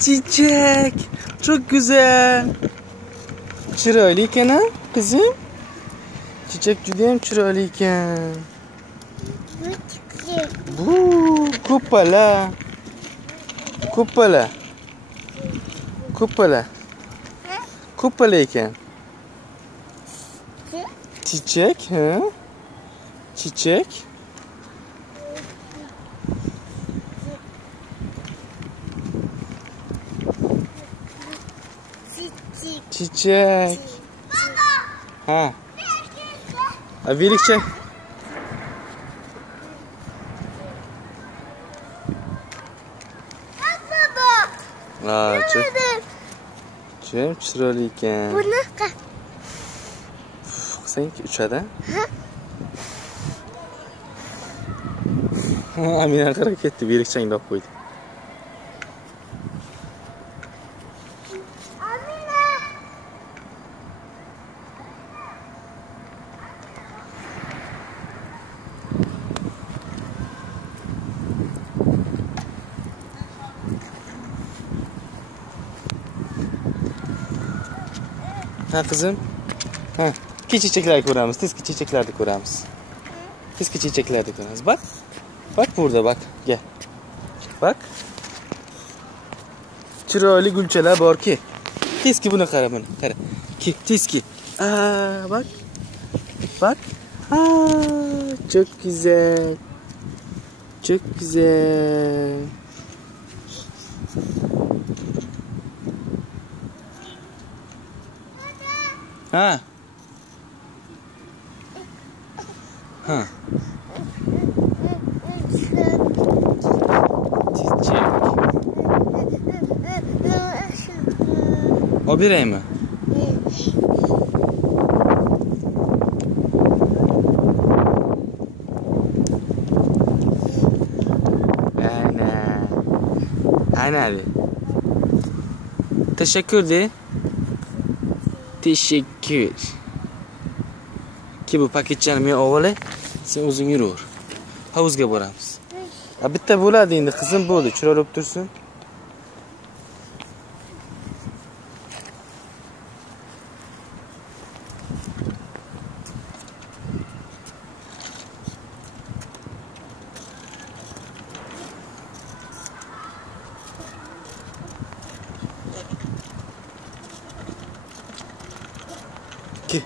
Çiçek. Çok güzel. Chiroyli ekan ha, qizim. Çiçek judayam chiroyli ekan. Bu ko'pala. Ko'pala. Ko'pala. Ko'pala ekan. Çiçek, ha? Çiçek. Çiçek. Ha. Velikçe. Aa, çok chiroyli ekan. Bunaqa. Qilsang uchadi. Amina qarab ketdi, velikchangni olib qo'ydi. Ha qizim. Ha, chechaklarni ko'ramiz, tezki chechaklarni ko'ramiz. Tezki chechaklarni ko'ramiz. Bak. Bak burada bak. Gel. Bak. Chiroyli gulchalar borki. Tezki buni qara buni. Qara. Ki, tezki. Bak. Bak. Çok güzel. Çok güzel. Ha. Ha. Çiçek. O birey mi? Ana abi. Teşekkür de. Teşekkür. Ki bu paketlarni men olay, sen o'zing yuraver. Havuzga boramiz. Bitta bo'ladi endi, qizim bo'ldi, chiroyli tursin. Ki.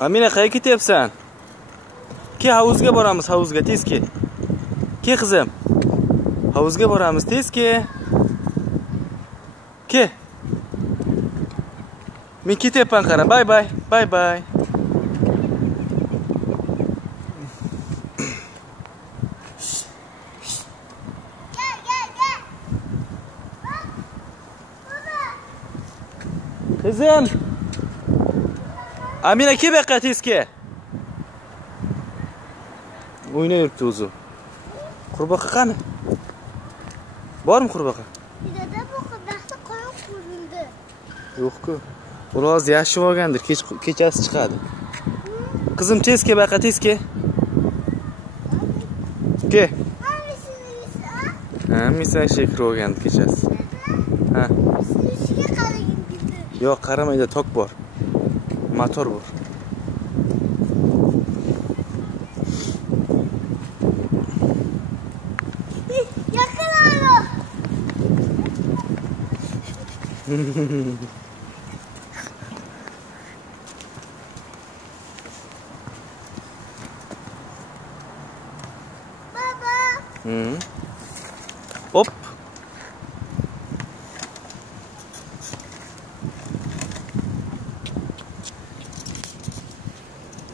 Amina qayerga ketyapsan? Ke havuzga boramiz, havuzga tezki. Ke qizim. Havuzga boramiz tezki. Ke. Men ketyapman qara. Bay bay. Bay bay. Kızım. Amina ke bu yoqqa tezki. O'ynayapti o'zi. Qurbaqa qani? Bormi qurbaqa? Dada bu qurbaqa qo'yib ko'rindi. Yo'q-ku. Ular hozir yashib olgandir, kechasi chiqadi. Qizim tezki bu yoqqa tezki. Ke. Ha, misal kirib olgandi kechasi. Ha. Ishiga qaragin dedi. Yo'q, qaramaydi, tok bor. Motor bor. Yaqinaro. Baba. Hop.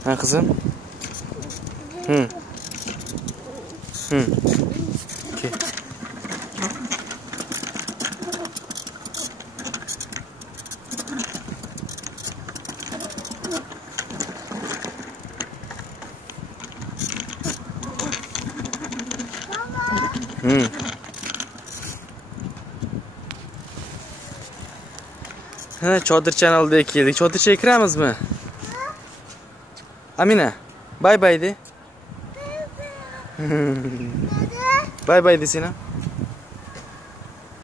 Ha kızım. Okay. Ha, chodirchani oldiga keldik. Chodirchaga kiramizmi? Amina, bay bay de. Bay bay desina.